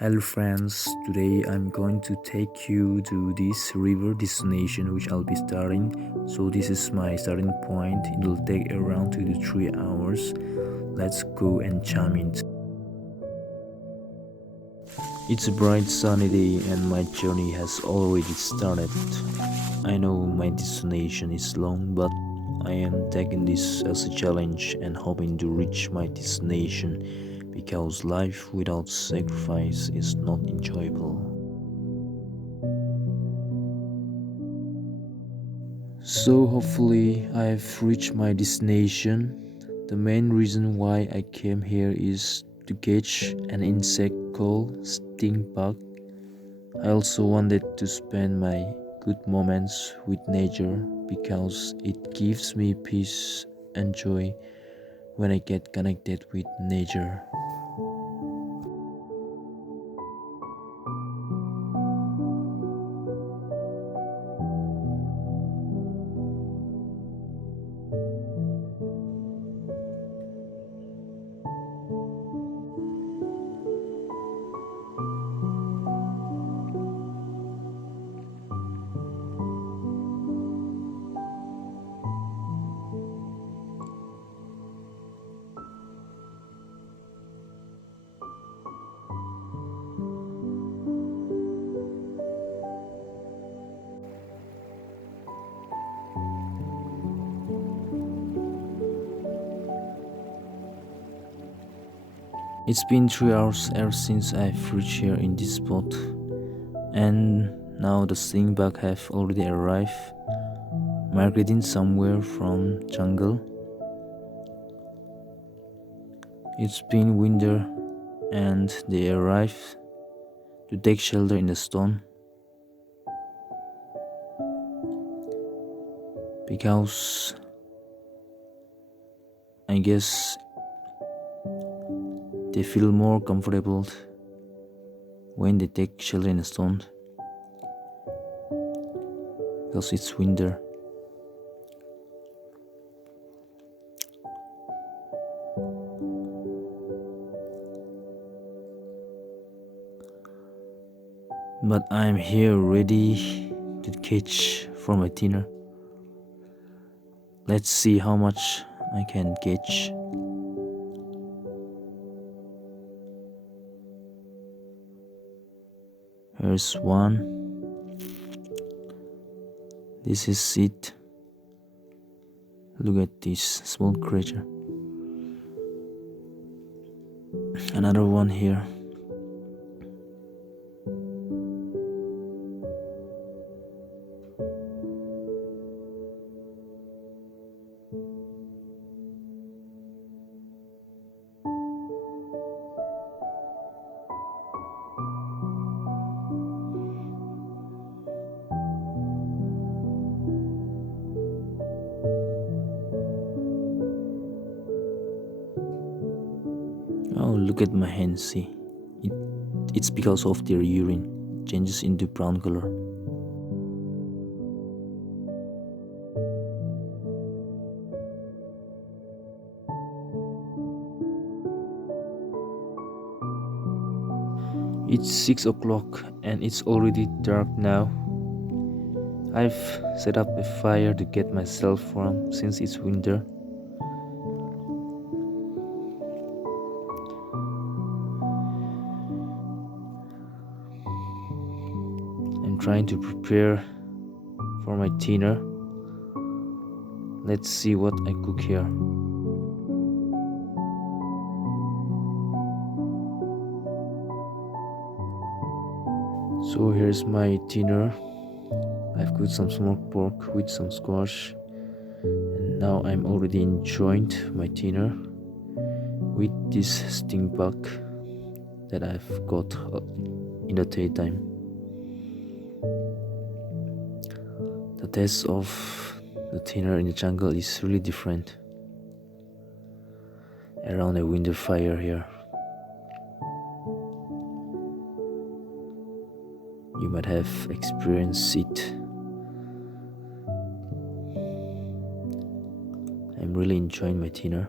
Hello friends, today I'm going to take you to this river destination which I'll be starting. So this is my starting point. It will take around 2 to 3 hours. Let's go and chime in. It's a bright sunny day and my journey has already started. I know my destination is long, but I am taking this as a challenge and hoping to reach my destination because life without sacrifice is not enjoyable. So hopefully I've reached my destination. The main reason why I came here is to catch an insect called sting bug. I also wanted to spend my good moments with nature because it gives me peace and joy when I get connected with nature. It's been 3 hours ever since I've reached here in this spot, and now the sting bug have already arrived, migrating somewhere from jungle. It's been winter and they arrived to take shelter in the stone because I guess they feel more comfortable when they take shelter in the stone because it's winter. But I'm here ready to catch for my dinner. Let's see how much I can catch. Here's one. This is it. Look at this small creature. Another one here. Oh, look at my hands, see. It's because of their urine changes into brown color. It's 6 o'clock and it's already dark now. I've set up a fire to get myself warm since it's winter. I'm trying to prepare for my dinner. Let's see what I cook here. So here's my dinner. I've cooked some smoked pork with some squash, and now I'm already enjoying my dinner with this sting bug that I've got in the daytime. The taste of the dinner in the jungle is really different around a winter fire here. You might have experienced it. I'm really enjoying my dinner.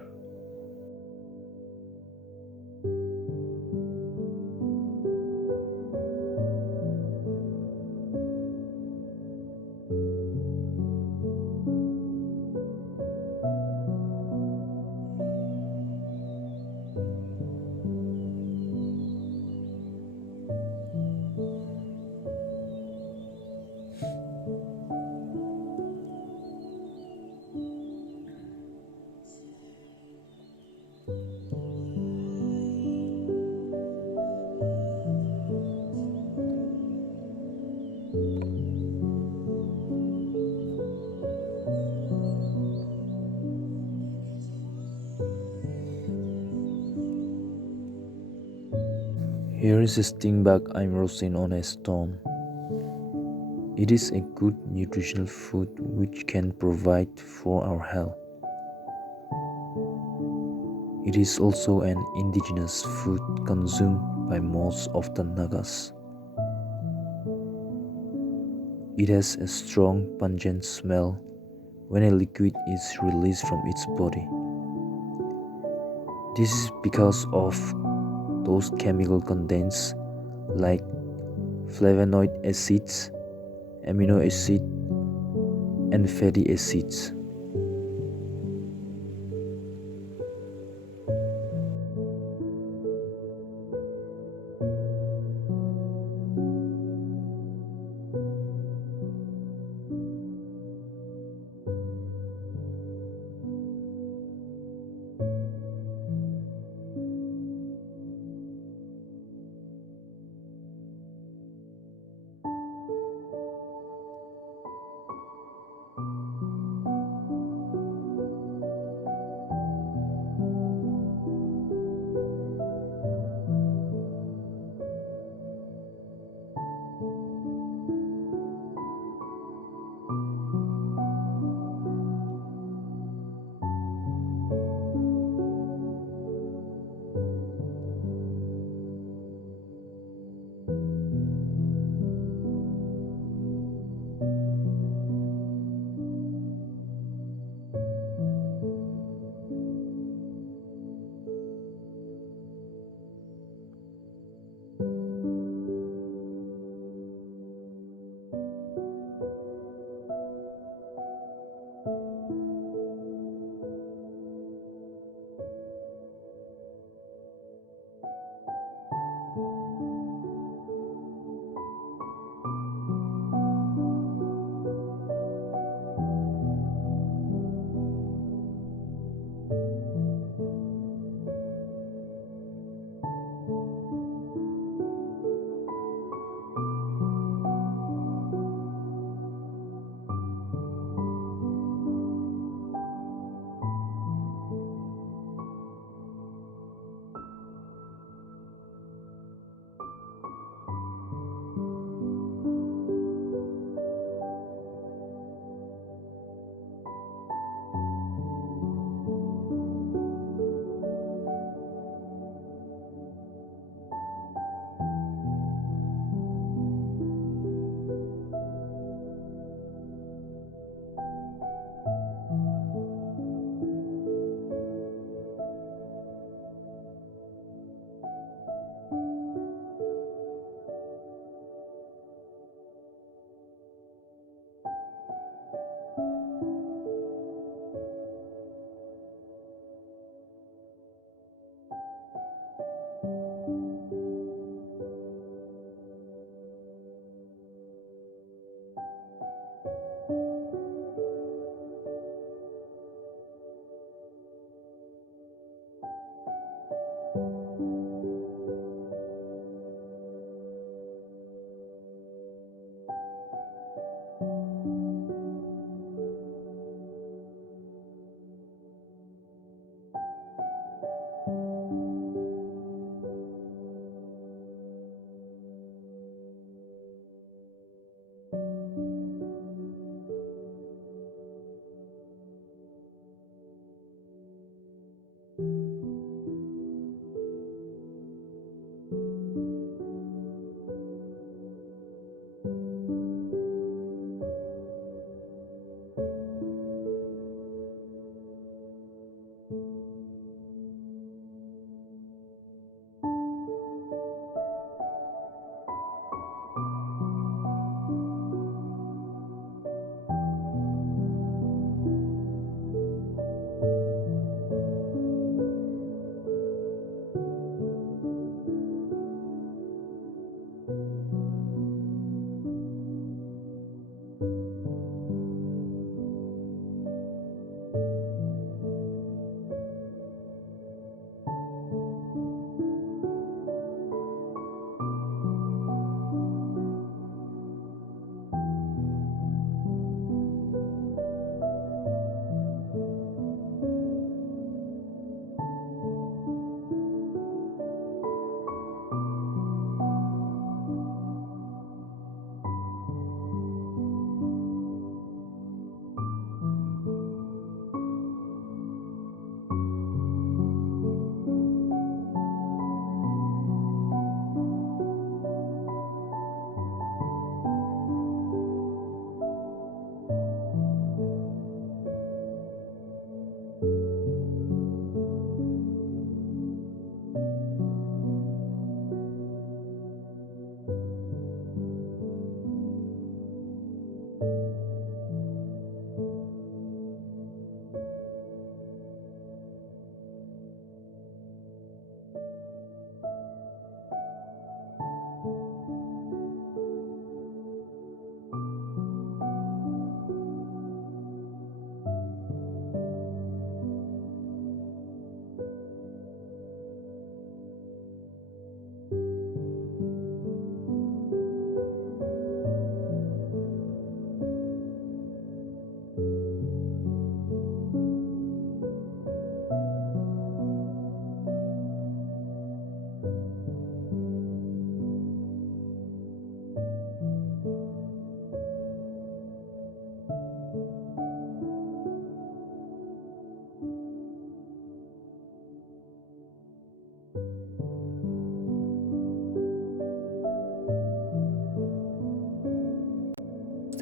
Here is a stingbug I'm roasting on a stone. It is a good nutritional food which can provide for our health. It is also an indigenous food consumed by most of the Nagas. It has a strong pungent smell when a liquid is released from its body. This is because of those chemical contents like flavonoid acids, amino acids, and fatty acids.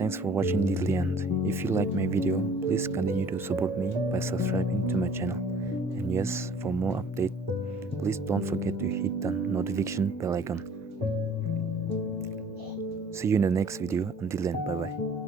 thanks for watching till the end. If you like my video, please continue to support me by subscribing to my channel. And yes, for more update, please don't forget to hit the notification bell icon. See you in the next video. Until then, bye bye.